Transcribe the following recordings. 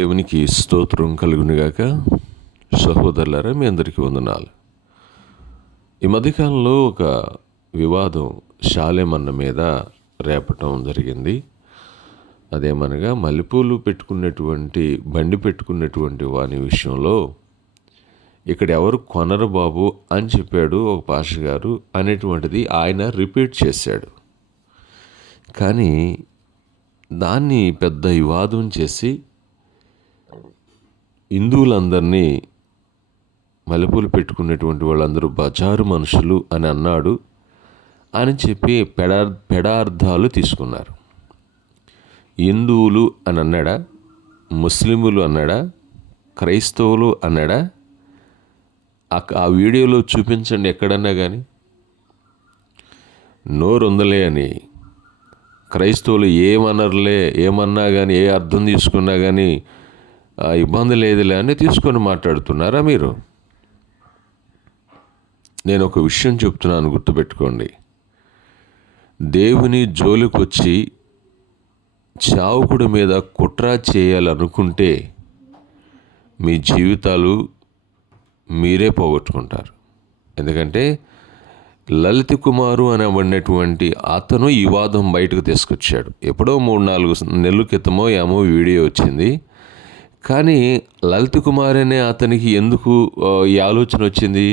దేవునికి స్తోత్రం కలుగునుగాక. సహోదరులారా, మీ అందరికీ వందనాలు. ఈ మధ్యకాలంలో ఒక వివాదం షాలేమన్న మీద రేపటం జరిగింది. అదేమనగా మల్లెపూలు పెట్టుకున్నటువంటి బండి పెట్టుకున్నటువంటి వాని విషయంలో ఇక్కడ ఎవరు కొనరు బాబు అని చెప్పాడు ఒక పాస్టర్ గారు అనేటువంటిది ఆయన రిపీట్ చేశాడు. కానీ దాన్ని పెద్ద వివాదం చేసి హిందువులందరినీ మల్లెపూలు పెట్టుకునేటువంటి వాళ్ళందరూ బజారు మనుషులు అని అన్నాడు అని చెప్పి పెడార్థాలు తీసుకున్నారు. హిందువులు అని అన్నాడా, ముస్లిములు అన్నాడా, క్రైస్తవులు అన్నాడా? ఆ వీడియోలో చూపించండి ఎక్కడన్నా కానీ. నోరుందలే అని క్రైస్తవులు ఏమనర్లే, ఏమన్నా కానీ, ఏ అర్థం తీసుకున్నా కానీ ఇబ్బంది లేదులే అని తీసుకొని మాట్లాడుతున్నారా మీరు? నేను ఒక విషయం చెప్తున్నాను, గుర్తుపెట్టుకోండి. దేవుని జోలికొచ్చి చావుకుడి మీద కుట్ర చేయాలనుకుంటే మీ జీవితాలు మీరే పోగొట్టుకుంటారు. ఎందుకంటే లలిత కుమారు అనబడినటువంటి అతను ఈ వాదం బయటకు తీసుకొచ్చాడు. ఎప్పుడో 3-4 నెలల క్రితమో ఏమో వీడియో వచ్చింది. కానీ లలిత కుమార్ అనే అతనికి ఎందుకు ఈ ఆలోచన వచ్చింది?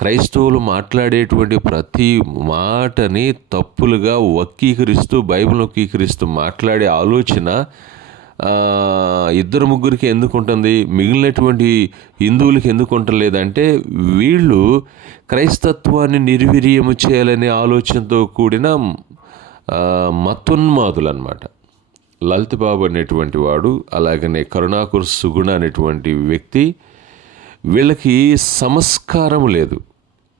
క్రైస్తవులు మాట్లాడేటువంటి ప్రతి మాటని తప్పులుగా వక్రీకరిస్తూ, బైబిల్ వక్రీకరిస్తూ మాట్లాడే ఆలోచన 2-3కి ఎందుకు ఉంటుంది, మిగిలినటువంటి హిందువులకి ఎందుకు ఉండలేదంటే వీళ్ళు క్రైస్తత్వాన్ని నిర్వీర్యము చేయాలనే ఆలోచనతో కూడిన మతోన్మాదులు అన్నమాట. లలిత బాబు అనేటువంటి వాడు, అలాగనే కరుణాకర్ సుగుణ అనేటువంటి వ్యక్తి, వీళ్ళకి సంస్కారం లేదు.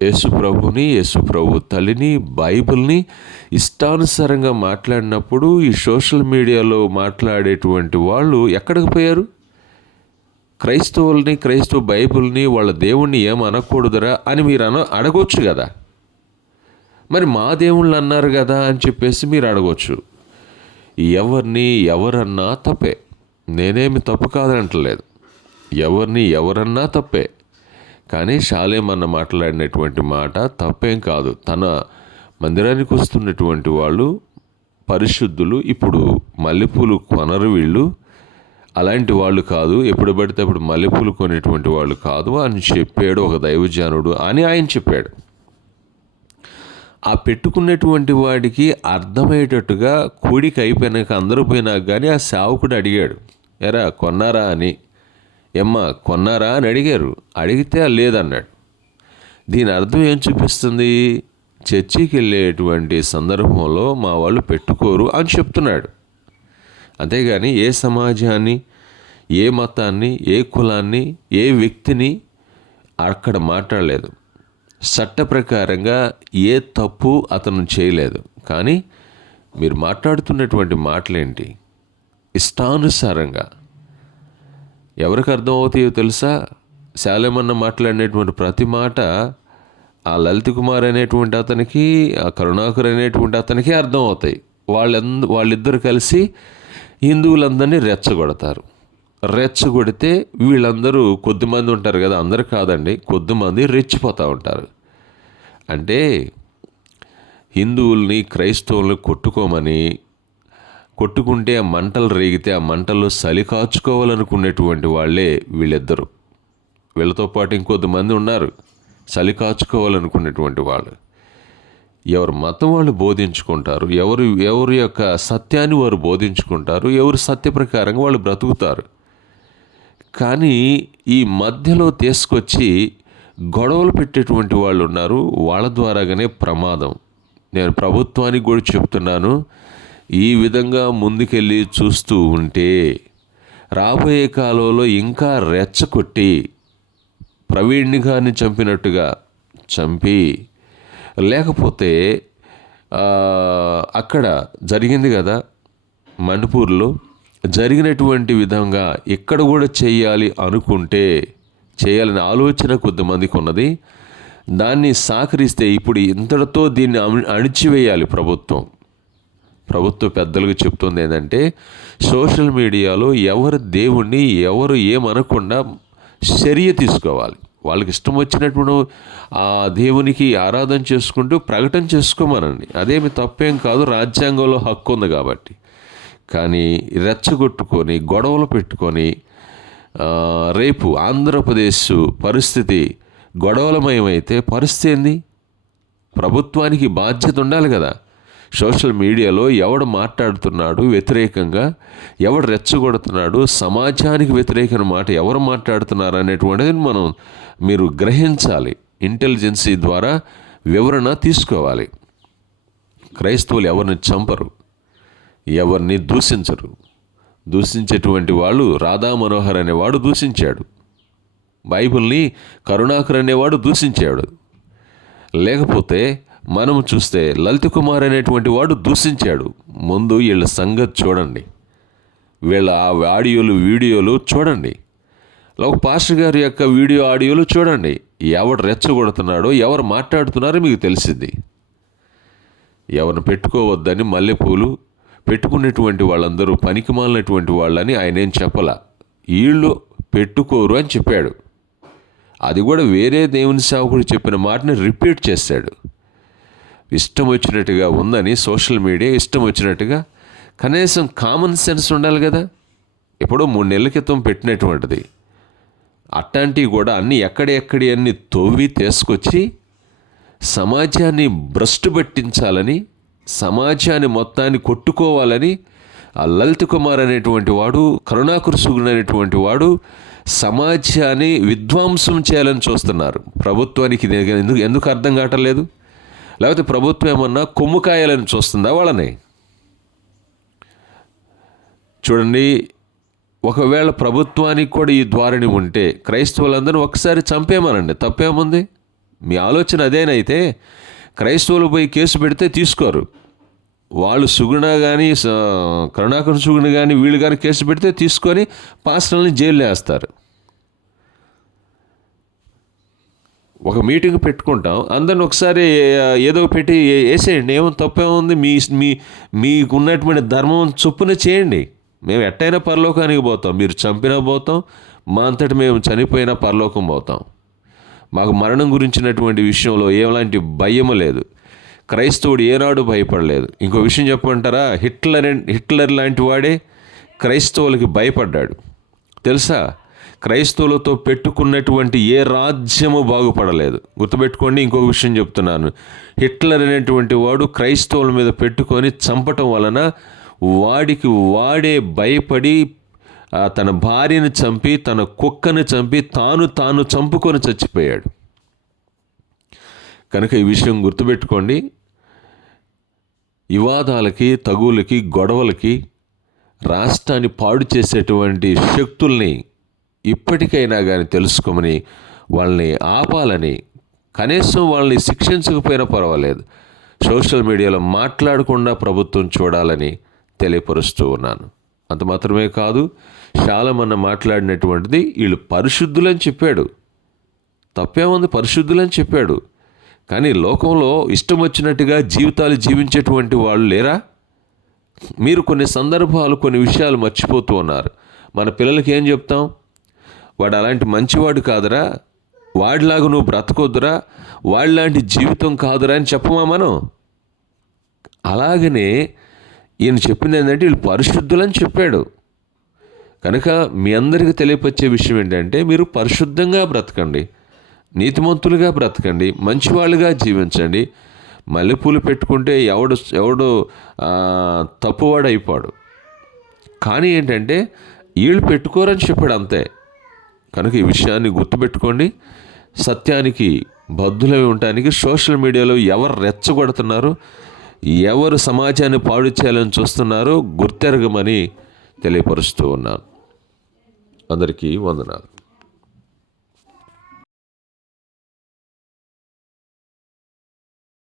యేసుప్రభుని, యేసుప్రభు తల్లిని, బైబిల్ని ఇష్టానుసారంగా మాట్లాడినప్పుడు ఈ సోషల్ మీడియాలో మాట్లాడేటువంటి వాళ్ళు ఎక్కడికి పోయారు? క్రైస్తవుల్ని, క్రైస్తవ బైబిల్ని, వాళ్ళ దేవుణ్ణి ఏం అనకూడదురా అని మీరు అడగొచ్చు కదా. మరి మా దేవుళ్ళు అన్నారు కదా అని చెప్పేసి మీరు అడగొచ్చు. ఎవరన్నా తప్పే, నేనేమి తప్పు కాదంటలేదు. ఎవరన్నా తప్పే. కానీ షాలేమన్న మాట్లాడినటువంటి మాట తప్పేం కాదు. తన మందిరానికి వస్తున్నటువంటి వాళ్ళు పరిశుద్ధులు. ఇప్పుడు మల్లెపూలు కొనరు వీళ్ళు, అలాంటి వాళ్ళు కాదు, ఎప్పుడు పడితే అప్పుడు మల్లెపూలు కొనేటువంటి వాళ్ళు కాదు అని చెప్పాడు ఒక దైవజనుడు అని ఆయన చెప్పాడు. ఆ పెట్టుకున్నటువంటి వాడికి అర్థమయ్యేటట్టుగా కూడికి అయిపోయినాక అందరూ పోయినాక కానీ ఆ సేవకుడు అడిగాడు, ఎరా కొన్నారా అని. ఏమ్మా కొన్నారా అని అడిగారు. అడిగితే లేదన్నాడు. దీని అర్థం ఏం చూపిస్తుంది? చర్చికి వెళ్ళేటువంటి సందర్భంలో మా వాళ్ళు పెట్టుకోరు అని చెప్తున్నాడు. అంతేగాని ఏ సమాజాన్ని, ఏ మతాన్ని, ఏ కులాన్ని, ఏ వ్యక్తిని అక్కడ మాట్లాడలేదు. చట్ట ప్రకారంగా ఏ తప్పు అతను చేయలేదు. కానీ మీరు మాట్లాడుతున్నటువంటి మాటలేంటి? ఇష్టానుసారంగా ఎవరికి అర్థమవుతాయో తెలుసా? శాలేమన్న మాట్లాడినటువంటి ప్రతి మాట ఆ లలిత కుమార్ అనేటువంటి అతనికి, ఆ కరుణాకర్ అనేటువంటి అతనికి అర్థమవుతాయి. వాళ్ళిద్దరు కలిసి హిందువులందరినీ రెచ్చగొడతారు. రెచ్చగొడితే వీళ్ళందరూ, కొద్దిమంది ఉంటారు కదా, అందరు కాదండి, కొద్దిమంది రెచ్చిపోతూ ఉంటారు. అంటే హిందువుల్ని, క్రైస్తవుల్ని కొట్టుకోమని, కొట్టుకుంటే ఆ మంటలు రేగితే ఆ మంటల్లో చలి కాచుకోవాలనుకునేటువంటి వాళ్ళే వీళ్ళిద్దరు. వీళ్ళతో పాటు ఇంకొద్దిమంది ఉన్నారు చలి కాచుకోవాలనుకునేటువంటి వాళ్ళు. ఎవరు మతం వాళ్ళు బోధించుకుంటారు, ఎవరి యొక్క సత్యాన్ని వారు బోధించుకుంటారు, ఎవరు సత్య ప్రకారంగా వాళ్ళు బ్రతుకుతారు. కానీ ఈ మధ్యలో తీసుకొచ్చి గొడవలు పెట్టేటువంటి వాళ్ళు ఉన్నారు. వాళ్ళ ద్వారాగానే ప్రమాదం. నేను ప్రభుత్వానికి కూడా చెప్తున్నాను, ఈ విధంగా ముందుకెళ్ళి చూస్తూ ఉంటే రాబోయే కాలంలో ఇంకా రెచ్చగొట్టి ప్రవీణ్ గారిని చంపినట్టుగా చంపి, లేకపోతే అక్కడ జరిగింది కదా మణిపూర్లో జరిగినటువంటి విధంగా ఇక్కడ కూడా చేయాలని ఆలోచన కొద్దిమందికి ఉన్నది. దాన్ని సహకరిస్తే ఇప్పుడు ఇంతటితో దీన్ని అణిచివేయాలి ప్రభుత్వం. ప్రభుత్వ పెద్దలకు చెప్తుంది ఏంటంటే, సోషల్ మీడియాలో ఎవరు దేవుణ్ణి ఎవరు ఏమనకుండా చర్య తీసుకోవాలి. వాళ్ళకి ఇష్టం వచ్చినప్పుడు ఆ దేవునికి ఆరాధన చేసుకుంటూ ప్రకటన చేసుకోమనండి. అదేమి తప్పేం కాదు, రాజ్యాంగంలో హక్కు ఉంది కాబట్టి. కానీ రెచ్చగొట్టుకొని గొడవలు పెట్టుకొని రేపు ఆంధ్రప్రదేశ్ పరిస్థితి గొడవలమయమైతే పరిస్థితి ఏంది? ప్రభుత్వానికి బాధ్యత ఉండాలి కదా. సోషల్ మీడియాలో ఎవడు మాట్లాడుతున్నాడు వ్యతిరేకంగా, ఎవడు రెచ్చగొడుతున్నాడు, సమాజానికి వ్యతిరేకమైన మాట ఎవరు మాట్లాడుతున్నారు అనేటువంటిది మీరు గ్రహించాలి. ఇంటెలిజెన్సీ ద్వారా వివరణ తీసుకోవాలి. క్రైస్తవులు ఎవరిని చంపరు, ఎవరిని దూషించరు. దూషించేటువంటి వాళ్ళు రాధా మనోహర్ అనేవాడు దూషించాడు, బైబిల్ని కరుణాకర్ అనేవాడు దూషించాడు. లేకపోతే మనం చూస్తే లలిత్ కుమార్ అనేటువంటి వాడు దూషించాడు. ముందు వీళ్ళ సంగతి చూడండి, వీళ్ళ ఆడియోలు వీడియోలు చూడండి, ఒక పాస్టర్ గారి యొక్క వీడియో ఆడియోలు చూడండి. ఎవడు రెచ్చగొడుతున్నాడో ఎవరు మాట్లాడుతున్నారో మీకు తెలిసింది. ఎవరిని పెట్టుకోవద్దని మల్లెపూలు పెట్టుకునేటువంటి వాళ్ళందరూ పనికిమాలినటువంటి వాళ్ళని ఆయన ఏం చెప్పలా, వీళ్ళు పెట్టుకోరు అని చెప్పాడు. అది కూడా వేరే దేవుని సేవకుడు చెప్పిన మాటని రిపీట్ చేశాడు. ఇష్టం వచ్చినట్టుగా ఉందని సోషల్ మీడియా ఇష్టం వచ్చినట్టుగా, కనీసం కామన్ సెన్స్ ఉండాలి కదా. ఎప్పుడో 3 నెలల క్రితం పెట్టినటువంటిది అట్లాంటివి కూడా ఎక్కడి అన్ని తవ్వి తీసుకొచ్చి సమాజాన్ని భ్రష్టు పట్టించాలని, సమాజాన్ని మొత్తాన్ని కొట్టుకోవాలని ఆ లలిత్ కుమార్ అనేటువంటి వాడు, కరుణాకర్ సుగుణ్ అనేటువంటి వాడు సమాజాన్ని విధ్వంసం చేయాలని చూస్తున్నారు. ప్రభుత్వానికి ఎందుకు అర్థం కావట్లేదు? లేకపోతే ప్రభుత్వం ఏమన్నా కొమ్ము కాయాలని చూస్తుందా వాళ్ళని? చూడండి, ఒకవేళ ప్రభుత్వానికి కూడా ఈ ధోరణి ఉంటే క్రైస్తవులందరూ ఒకసారి చంపేమనండి, తప్పేముంది? మీ ఆలోచన అదేనైతే క్రైస్తవులు పోయి కేసు పెడితే తీసుకోరు. వాళ్ళు సుగుణ కానీ కరుణాకర్ సుగుణ కానీ వీళ్ళు కానీ కేసు పెడితే తీసుకొని పాస్టర్లని జైలు వేస్తారు. ఒక మీటింగ్ పెట్టుకుంటాం, అందరిని ఒకసారి ఏదో పెట్టి వేసేయండి, ఏమో తప్పేముంది? మీకు ఉన్నటువంటి ధర్మం చొప్పున చేయండి. మేము ఎట్టయినా పరలోకానికి పోతాం, మీరు చంపినా పోతాం, మా అంతటి మేము చనిపోయినా పరలోకం పోతాం. మాకు మరణం గురించినటువంటి విషయంలో ఎలాంటి భయము లేదు. క్రైస్తవుడు ఏనాడు భయపడలేదు. ఇంకో విషయం చెప్పమంటారా? హిట్లర్ లాంటి వాడే క్రైస్తవులకి భయపడ్డాడు తెలుసా? క్రైస్తవులతో పెట్టుకున్నటువంటి ఏ రాజ్యము బాగుపడలేదు. గుర్తుపెట్టుకోండి. ఇంకొక విషయం చెప్తున్నాను, హిట్లర్ అనేటువంటి వాడు క్రైస్తవుల మీద పెట్టుకొని చంపటం వలన వాడికి వాడే భయపడి తన భార్యను చంపి, తన కుక్కను చంపి, తాను చంపుకొని చచ్చిపోయాడు. కనుక ఈ విషయం గుర్తుపెట్టుకోండి. వివాదాలకి, తగులకి, గొడవలకి, రాష్ట్రాన్ని పాడు చేసేటువంటి శక్తుల్ని ఇప్పటికైనా కానీ తెలుసుకోమని, వాళ్ళని ఆపాలని, కనీసం వాళ్ళని శిక్షించకపోయినా పర్వాలేదు, సోషల్ మీడియాలో మాట్లాడకుండా ప్రభుత్వం చూడాలని తెలియపరుస్తూ ఉన్నాను. అంత మాత్రమే కాదు, శాలమన్న మాట్లాడినటువంటిది వీళ్ళు పరిశుద్ధులని చెప్పాడు. తప్పేముంది? పరిశుద్ధులని చెప్పాడు. కానీ లోకంలో ఇష్టం వచ్చినట్టుగా జీవితాలు జీవించేటువంటి వాళ్ళు లేరా? మీరు కొన్ని సందర్భాలు, కొన్ని విషయాలు మర్చిపోతూ ఉన్నారు. మన పిల్లలకి ఏం చెప్తాం? వాడు అలాంటి మంచివాడు కాదురా, వాడిలాగా నువ్వు బ్రతకొద్దురా, వాడిలాంటి జీవితం కాదురా అని చెప్పమా మనం? అలాగనే ఈయన చెప్పింది ఏంటంటే వీళ్ళు పరిశుద్ధులని చెప్పాడు. కనుక మీ అందరికీ తెలియపరిచే విషయం ఏంటంటే, మీరు పరిశుద్ధంగా బ్రతకండి, నీతిమంతులుగా బ్రతకండి, మంచివాళ్ళుగా జీవించండి. మల్లెపూలు పెట్టుకుంటే ఎవడు తప్పువాడు అయిపోడు. కానీ ఏంటంటే వీళ్ళు పెట్టుకోరని చెప్పాడు అంతే. కనుక ఈ విషయాన్ని గుర్తుపెట్టుకోండి. సత్యానికి బద్ధులై ఉండటానికి సోషల్ మీడియాలో ఎవరు రెచ్చగొడుతున్నారు, ఎవరు సమాజాన్ని పాడు చేయాలని చూస్తున్నారో గుర్తెరగమని తెలియపరుస్తూ ఉన్నాను. అందరికీ వందనాలు.